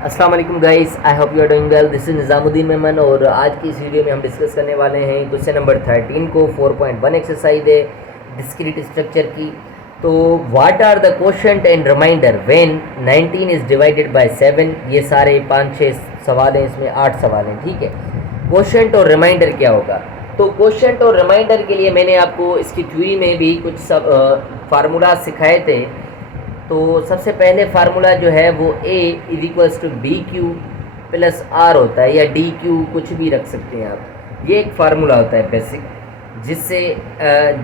अस्सलाम वालेकुम guys, I hope you are doing well. This is Nizamuddin Memon और आज की इस वीडियो में हम डिस्कस करने वाले हैं क्वेश्चन नंबर 13 को 4.1 एक्सरसाइज है डिस्क्रीट स्ट्रक्चर की। तो what are the quotient and remainder when 19 is divided by 7। ये सारे 5-6 सवाल हैं, इसमें 8 सवाल हैं, ठीक है। क्वोशंट और रिमाइंडर क्या होगा? तो क्वोशंट और रिमाइंडर के लिए मैंने आपको इसकी थ्योरी में भी कुछ फार्मूला सिखाए थे। तो सबसे पहले फार्मूला जो है वो a is equals to b q plus r होता है, या डी क्यू कुछ भी रख सकते हैं आप। ये एक फार्मूला होता है बेसिक, जिससे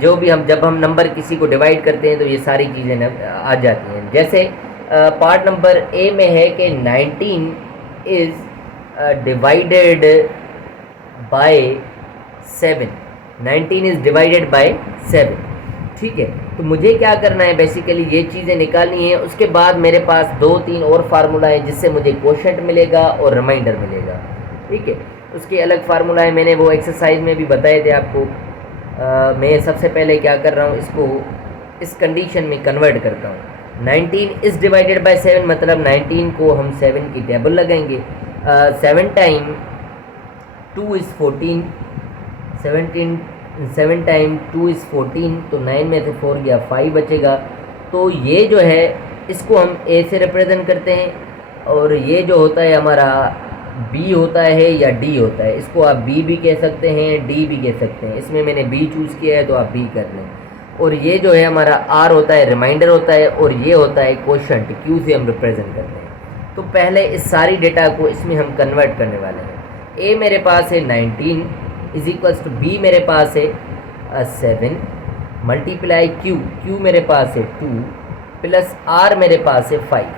जो भी हम जब हम नंबर किसी को डिवाइड करते हैं तो ये सारी चीज़ें आ जाती हैं। जैसे पार्ट नंबर ए में है कि 19 is divided by 7। 19 is divided by 7, ठीक है। तो मुझे क्या करना है, बेसिकली ये चीज़ें निकालनी है। उसके बाद मेरे पास 2-3 और फार्मूला है जिससे मुझे क्वोशंट मिलेगा और रिमाइंडर मिलेगा, ठीक है। उसके अलग फार्मूला है, मैंने वो एक्सरसाइज में भी बताए थे आपको। मैं सबसे पहले क्या कर रहा हूँ, इसको इस कंडीशन में कन्वर्ट करता हूँ। 19 इज़ डिवाइडेड बाय 7 मतलब 19 को हम 7 की टेबल लगाएंगे। 7 टाइम 2 इज़ 14, 7 टाइम 2 इज़ 14, तो 9 में से 4 गया 5 बचेगा। तो ये जो है इसको हम ए से रिप्रेजेंट करते हैं, और ये जो होता है हमारा बी होता है या डी होता है। इसको आप बी भी कह सकते हैं, डी भी कह सकते हैं। इसमें मैंने बी चूज़ किया है तो आप बी कर लें। और ये जो है हमारा आर होता है, रिमाइंडर होता है, और ये होता है क्वोशंट, क्यू से हम रिप्रेजेंट करते हैं। तो पहले इस सारी डेटा को इसमें हम कन्वर्ट करने वाले हैं। ए मेरे पास है 19 इज इक्वल्स टू बी मेरे पास है 7 मल्टीप्लाई क्यू मेरे पास है 2 प्लस आर मेरे पास है 5,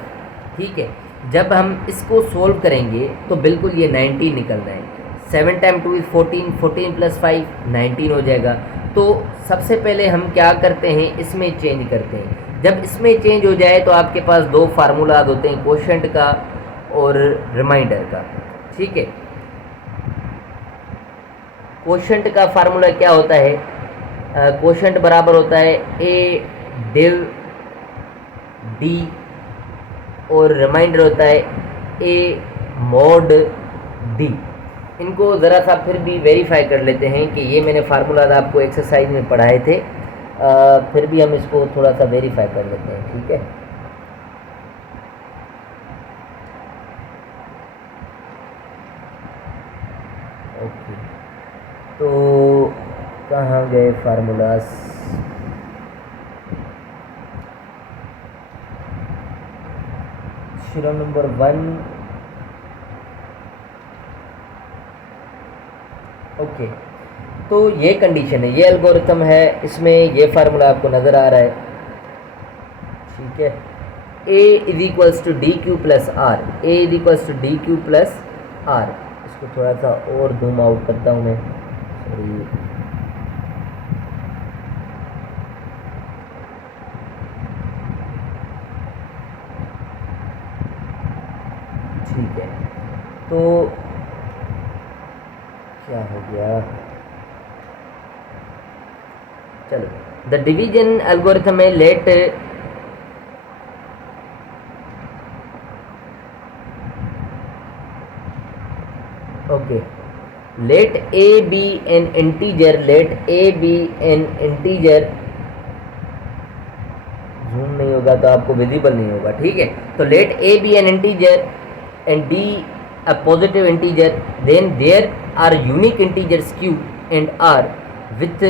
ठीक है। जब हम इसको सोल्व करेंगे तो बिल्कुल ये 19 निकल जाएंगे। 7 टाइम 2 इज़ 14, 14 प्लस 5 19 हो जाएगा। तो सबसे पहले हम क्या करते हैं, इसमें चेंज करते हैं। जब इसमें चेंज हो जाए तो आपके पास दो फार्मूला होते हैं, क्वोशंट का और रिमाइंडर का, ठीक है। क्वोशंट का फार्मूला क्या होता है? क्वोशंट बराबर होता है ए डिव डी, और रिमाइंडर होता है ए मॉड डी। इनको ज़रा सा फिर भी वेरीफाई कर लेते हैं कि ये मैंने फार्मूला आपको एक्सरसाइज में पढ़ाए थे। फिर भी हम इसको थोड़ा सा वेरीफाई कर लेते हैं, ठीक है। ओके, तो कहाँ गए फार्मूलास? शिरो नंबर 1, ओके। तो ये कंडीशन है, ये एल्गोरिथम है, इसमें ये फार्मूला आपको नज़र आ रहा है, ठीक है। A is equals to D Q plus R, A is equals to D Q plus R. इसको थोड़ा सा और जूम आउट करता हूँ मैं, सॉरी। ठीक है, तो क्या हो गया, चलो। द डिवीजन एल्गोरिथम में let okay, let a b an integer, let a b an integer, zoom नहीं होगा तो आपको विजिबल नहीं होगा, ठीक है। तो let a b an integer and d a positive integer, then there are unique integers q and r with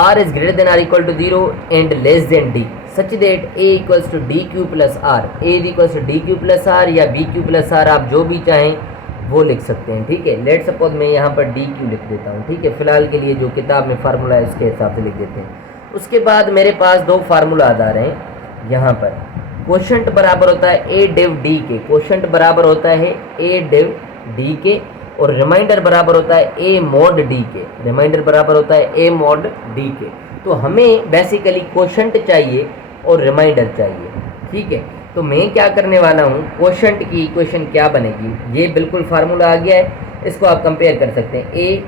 r is greater than or equal to 0 and less than d, such that a equals to dq plus r, a is equals to dq plus r या bq plus r, आप जो भी चाहें वो लिख सकते हैं, ठीक है। लेट सपोज मैं यहाँ पर dq लिख देता हूँ, ठीक है। फिलहाल के लिए जो किताब में फार्मूला है उसके हिसाब से लिख देते हैं। उसके बाद मेरे पास दो फार्मूला आ रहे हैं यहाँ पर। क्वोशंट बराबर होता है ए डिव डी के, क्वोशंट बराबर होता है ए डिव डी के, और रिमाइंडर बराबर होता है ए मॉड डी के, रिमाइंडर बराबर होता है ए मॉड डी के। तो हमें बेसिकली क्वोशंट चाहिए और रिमाइंडर चाहिए, ठीक है। तो मैं क्या करने वाला हूँ, क्वोशंट की इक्वेशन क्या बनेगी, ये बिल्कुल फार्मूला आ गया है, इसको आप कंपेयर कर सकते हैं। ए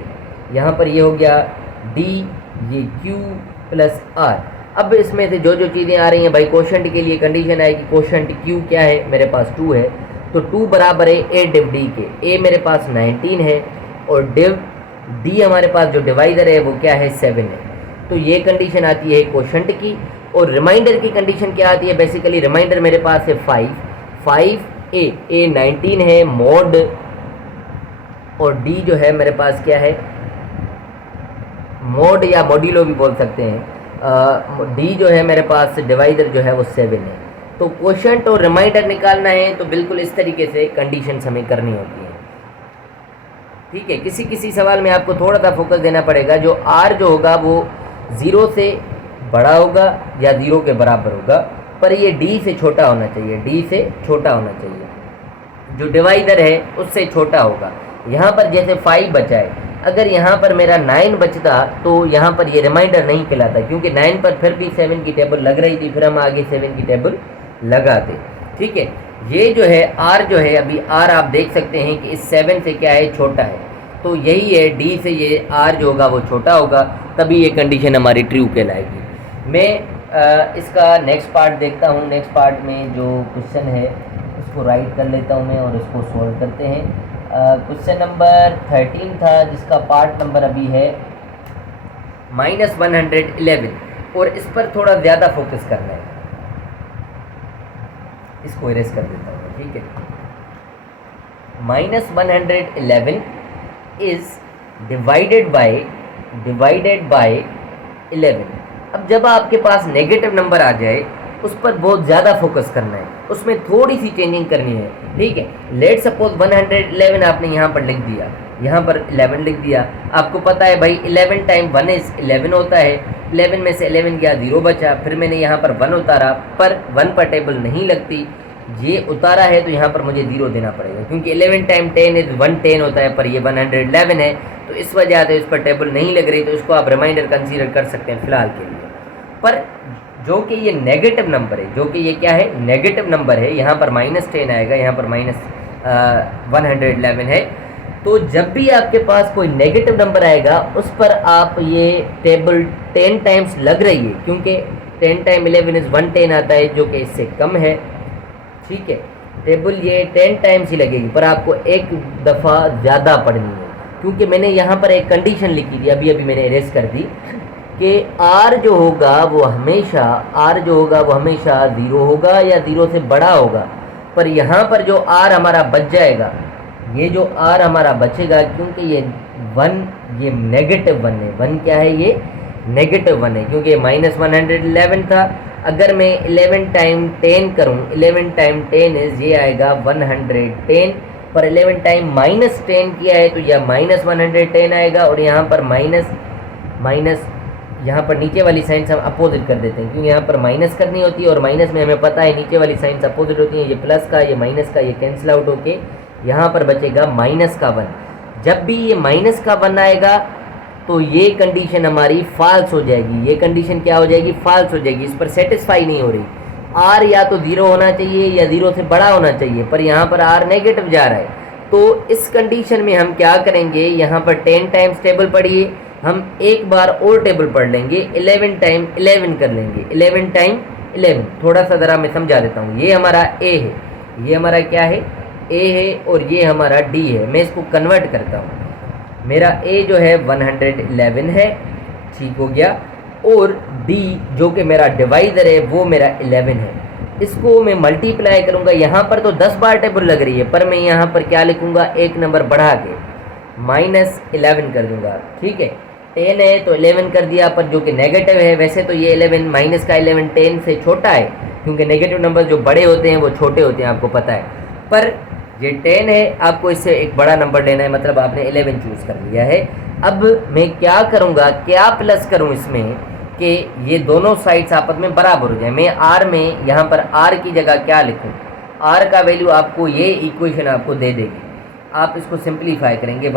यहाँ पर ये हो गया, डी ये क्यू प्लस आर। अब इसमें से जो जो चीज़ें आ रही हैं भाई, क्वोशंट के लिए कंडीशन है कि क्वोशंट क्यू क्या है, मेरे पास 2 है, तो 2 बराबर है ए डिव डी के। ए मेरे पास 19 है और डिव डी हमारे पास जो डिवाइडर है वो क्या है 7 है। तो ये कंडीशन आती है क्वोशंट की। और रिमाइंडर की कंडीशन क्या आती है, बेसिकली रिमाइंडर मेरे पास है 5 ए 19 है मॉड और डी जो है मेरे पास क्या है मॉड या मॉड्यूलो भी बोल सकते हैं। डी जो है मेरे पास डिवाइडर जो है वो 7 है। तो क्वोशंट और रिमाइंडर निकालना है तो बिल्कुल इस तरीके से कंडीशंस हमें करनी होती है। ठीक है, किसी किसी सवाल में आपको थोड़ा सा फोकस देना पड़ेगा। जो आर जो होगा वो 0 से बड़ा होगा या 0 के बराबर होगा, पर ये डी से छोटा होना चाहिए, डी से छोटा होना चाहिए। जो डिवाइडर है उससे छोटा होगा। यहाँ पर जैसे 5 बचा है, अगर यहाँ पर मेरा 9 बचता तो यहाँ पर ये रिमाइंडर नहीं कहलाता, क्योंकि 9 पर फिर भी 7 की टेबल लग रही थी, फिर हम आगे 7 की टेबल लगाते। ठीक है, ये जो है आर जो है, अभी आर आप देख सकते हैं कि इस 7 से क्या है छोटा है, तो यही है डी से ये आर जो होगा वो छोटा होगा, तभी ये कंडीशन हमारी ट्रू कहलाएगी। मैं इसका नेक्स्ट पार्ट देखता हूँ। नेक्स्ट पार्ट में जो क्वेश्चन है उसको राइट कर लेता हूँ मैं और उसको सॉल्व करते हैं। क्वेश्चन नंबर 13 था जिसका पार्ट नंबर अभी है -111 और इस पर थोड़ा ज़्यादा फोकस करना है। इसको इरेज कर देता हूँ, ठीक है। -111 इज डिवाइडेड बाय 11। अब जब आपके पास नेगेटिव नंबर आ जाए उस पर बहुत ज़्यादा फोकस करना है, उसमें थोड़ी सी चेंजिंग करनी है। ठीक है, लेट सपोज 111 आपने यहाँ पर लिख दिया, यहाँ पर 11 लिख दिया। आपको पता है भाई 11 टाइम 1 इज 11 होता है। 11 में से 11 गया 0 बचा, फिर मैंने यहाँ पर 1 उतारा, पर 1 पर टेबल नहीं लगती, ये उतारा है तो यहाँ पर मुझे 0 देना पड़ेगा, क्योंकि 11 टाइम 10 इज 110 होता है, पर ये 111 है, तो इस वजह से इस पर टेबल नहीं लग रही, तो इसको आप रिमाइंडर कंसीडर कर सकते हैं फिलहाल के लिए। पर जो कि ये नेगेटिव नंबर है, जो कि ये क्या है नेगेटिव नंबर है, यहाँ पर -10 आएगा, यहाँ पर -111 है। तो जब भी आपके पास कोई नेगेटिव नंबर आएगा उस पर आप ये टेबल 10 टाइम्स लग रही है, क्योंकि 10 टाइम 11 इज 110 आता है, जो कि इससे कम है। ठीक है, टेबल ये 10 टाइम्स ही लगेगी, पर आपको एक दफ़ा ज़्यादा पढ़नी है, क्योंकि मैंने यहाँ पर एक कंडीशन लिखी थी, अभी अभी मैंने इरेज कर दी, कि आर जो होगा वो हमेशा 0 होगा या 0 से बड़ा होगा। पर यहाँ पर जो आर हमारा बच जाएगा, ये जो आर हमारा बचेगा, क्योंकि ये 1 ये नेगेटिव 1 है। 1 क्या है, ये नेगेटिव 1 है, क्योंकि ये -111 था। अगर मैं 11 टाइम 10 करूँ, 11 टाइम 10 इज ये आएगा 110, पर 11 टाइम -10 किया है तो यह -110 आएगा, और यहाँ पर माइनस यहाँ पर नीचे वाली साइंस हम अपोजिट कर देते हैं, क्योंकि यहाँ पर माइनस करनी होती है, और माइनस में हमें पता है नीचे वाली साइंस अपोजिट होती है। ये प्लस का ये माइनस का ये कैंसिल आउट होके यहाँ पर बचेगा -1। जब भी ये -1 आएगा तो ये कंडीशन हमारी फॉल्स हो जाएगी। ये कंडीशन क्या हो जाएगी, फॉल्स हो जाएगी, इस पर सेटिस्फाई नहीं हो रही। आर या तो 0 होना चाहिए या 0 से बड़ा होना चाहिए, पर यहाँ पर आर नेगेटिव जा रहा है। तो इस कंडीशन में हम क्या करेंगे, यहाँ पर 10 टाइम्स टेबल पढ़िए, हम एक बार और टेबल पढ़ लेंगे, 11 टाइम 11 कर लेंगे, 11 टाइम 11। थोड़ा सा ज़रा मैं समझा देता हूँ। ये हमारा ए है, ये हमारा क्या है ए है, और ये हमारा डी है। मैं इसको कन्वर्ट करता हूँ। मेरा ए जो है 111 है, ठीक हो गया, और डी जो कि मेरा डिवाइडर है वो मेरा 11 है। इसको मैं मल्टीप्लाई करूँगा, यहाँ पर तो 10 बार टेबल लग रही है, पर मैं यहाँ पर क्या लिखूँगा, एक नंबर बढ़ा के -11 कर दूँगा। ठीक है, 10 है तो 11 कर दिया, पर जो कि नेगेटिव है, वैसे तो ये 11 माइनस का 11 10 से छोटा है, क्योंकि नेगेटिव नंबर जो बड़े होते हैं वो छोटे होते हैं, आपको पता है। पर ये 10 है, आपको इससे एक बड़ा नंबर लेना है, मतलब आपने 11 चूज़ कर लिया है। अब मैं क्या करूँगा, क्या प्लस करूँ इसमें कि ये दोनों साइड्स आपस में बराबर हो जाए। मैं आर में यहाँ पर आर की जगह क्या लिखूँ, आर का वैल्यू आपको ये इक्वेशन आपको दे देगी। आप इसको सिंप्लीफाई करेंगे,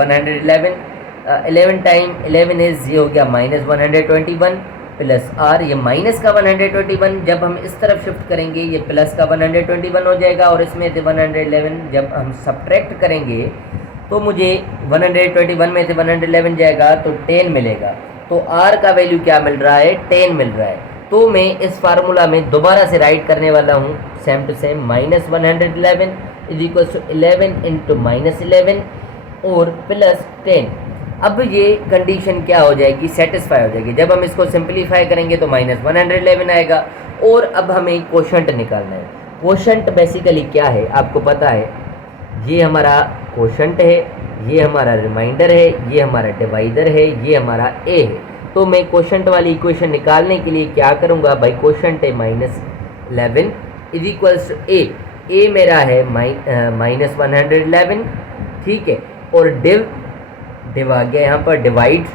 11 टाइम 11 इज ये हो गया -121 प्लस आर, ये माइनस का 121 जब हम इस तरफ शिफ्ट करेंगे ये प्लस का 121 हो जाएगा, और इसमें से 111 जब हम सब्ट्रैक्ट करेंगे तो मुझे 121 में से 111 जाएगा तो 10 मिलेगा। तो आर का वैल्यू क्या मिल रहा है, 10 मिल रहा है। तो मैं इस फार्मूला में दोबारा से राइट करने वाला हूँ, same to same -111 is equal to 11 into minus 11 और प्लस 10। अब ये कंडीशन क्या हो जाएगी, सेटिस्फाई हो जाएगी। जब हम इसको सिंप्लीफाई करेंगे तो माइनस 111 आएगा। और अब हमें क्वोशंट निकालना है। क्वोशंट बेसिकली क्या है आपको पता है, ये हमारा क्वोशंट है, ये हमारा रिमाइंडर है, ये हमारा डिवाइडर है, ये हमारा ए है। तो मैं क्वोशंट वाली इक्वेशन निकालने के लिए क्या करूँगा भाई, क्वोशंट है माइनस 11 इज इक्वल्स टू ए मेरा है माइनस 111, ठीक है। और डिव आ गया यहाँ पर, डिवाइड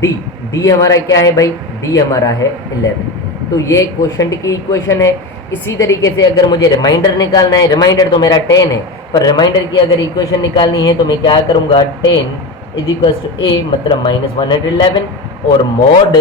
डी हमारा क्या है भाई, डी हमारा है 11। तो ये क्वोशंट की इक्वेशन है। इसी तरीके से अगर मुझे रिमाइंडर निकालना है, रिमाइंडर तो मेरा 10 है, पर रिमाइंडर की अगर इक्वेशन निकालनी है तो मैं क्या करूँगा, 10 इज इक्वल्स टू ए मतलब माइनस 111 और मॉड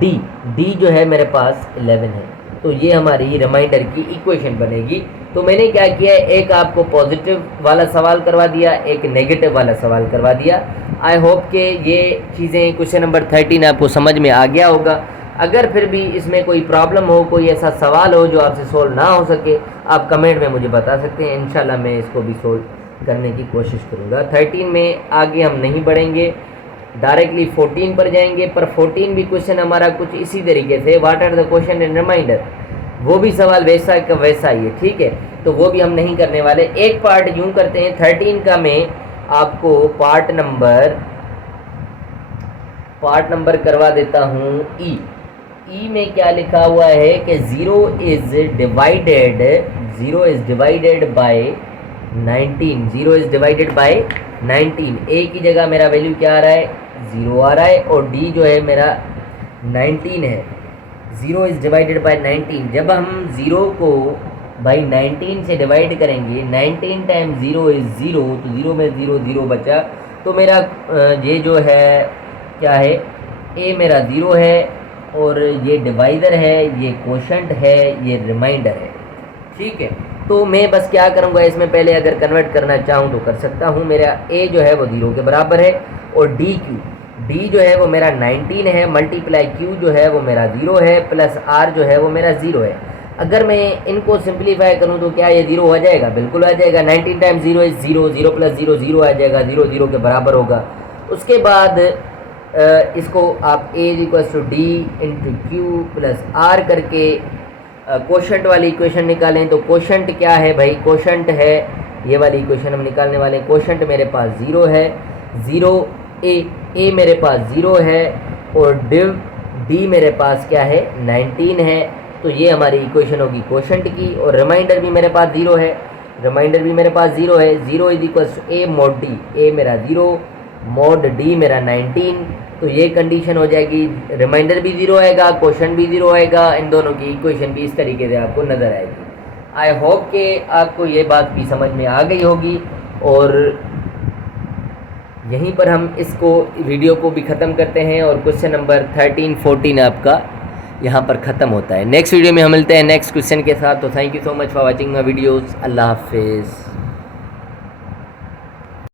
डी जो है मेरे पास 11 है। तो ये हमारी रिमाइंडर की इक्वेशन बनेगी। तो मैंने क्या किया है, एक आपको पॉजिटिव वाला सवाल करवा दिया, एक नेगेटिव वाला सवाल करवा दिया। आई होप कि ये चीज़ें क्वेश्चन नंबर 13 आपको समझ में आ गया होगा। अगर फिर भी इसमें कोई प्रॉब्लम हो, कोई ऐसा सवाल हो जो आपसे सोल्व ना हो सके, आप कमेंट में मुझे बता सकते हैं। इंशाल्लाह मैं इसको भी सोल्व करने की कोशिश करूँगा। 13 में आगे हम नहीं बढ़ेंगे, डायरेक्टली 14 पर जाएंगे। पर 14 भी क्वेश्चन हमारा कुछ इसी तरीके से, what are the question in remainder, वो भी सवाल वैसा का वैसा ही है, ठीक है। तो वो भी हम नहीं करने वाले। एक पार्ट यूँ करते हैं 13 का, मैं आपको पार्ट नंबर करवा देता हूँ ई में क्या लिखा हुआ है कि 0 is divided by 19। 0 is divided by 19। ए की जगह मेरा वैल्यू क्या आ रहा है, 0 आ रहा है, और डी जो है मेरा 19 है। 0 इज डिवाइडेड बाय 19। जब हम 0 को बाई 19 से डिवाइड करेंगे, 19 टाइम 0 इज़ 0, तो 0 में 0 बचा। तो मेरा ये जो है क्या है, ए मेरा 0 है, और ये डिवाइडर है, ये क्वोशंट है, ये रिमाइंडर है, ठीक है। तो मैं बस क्या करूँगा, इसमें पहले अगर कन्वर्ट करना चाहूँ तो कर सकता हूँ। मेरा ए जो है वो 0 के बराबर है, और डी जो है वो मेरा 19 है, मल्टीप्लाई क्यू जो है वो मेरा 0 है, प्लस आर जो है वो मेरा 0 है। अगर मैं इनको सिंप्लीफाई करूँ तो क्या ये 0 आ जाएगा, बिल्कुल आ जाएगा। 19 टाइम्स 0 इज 0, 0 प्लस 0 0 आ जाएगा, 0 के बराबर होगा। उसके बाद इसको आप A equal to D into Q plus R करके क्वोशंट वाली इक्वेशन निकालें। तो क्वोशंट क्या है भाई, क्वोशंट है ये वाली इक्वेशन हम निकालने वाले हैं। क्वोशंट मेरे पास 0 है, 0 ए मेरे पास 0 है, और डी मेरे पास क्या है 19 है। तो ये हमारी इक्वेशन होगी क्वोशंट की। और रिमाइंडर भी मेरे पास 0 है, 0 है। 0 is equal to A mod D, A मेरा 0 मॉड डी मेरा 19। तो ये कंडीशन हो जाएगी, रिमाइंडर भी 0 आएगा, क्वोशंट भी 0 आएगा। इन दोनों की इक्वेशन भी इस तरीके से आपको नज़र आएगी। आई होप कि आपको ये बात भी समझ में आ गई होगी। और यहीं पर हम इसको वीडियो को भी ख़त्म करते हैं, और क्वेश्चन नंबर 13, 14 आपका यहाँ पर ख़त्म होता है। नेक्स्ट वीडियो में हम मिलते हैं नेक्स्ट क्वेश्चन के साथ। तो thank you so much for watching my videos. अल्लाह हाफिज़।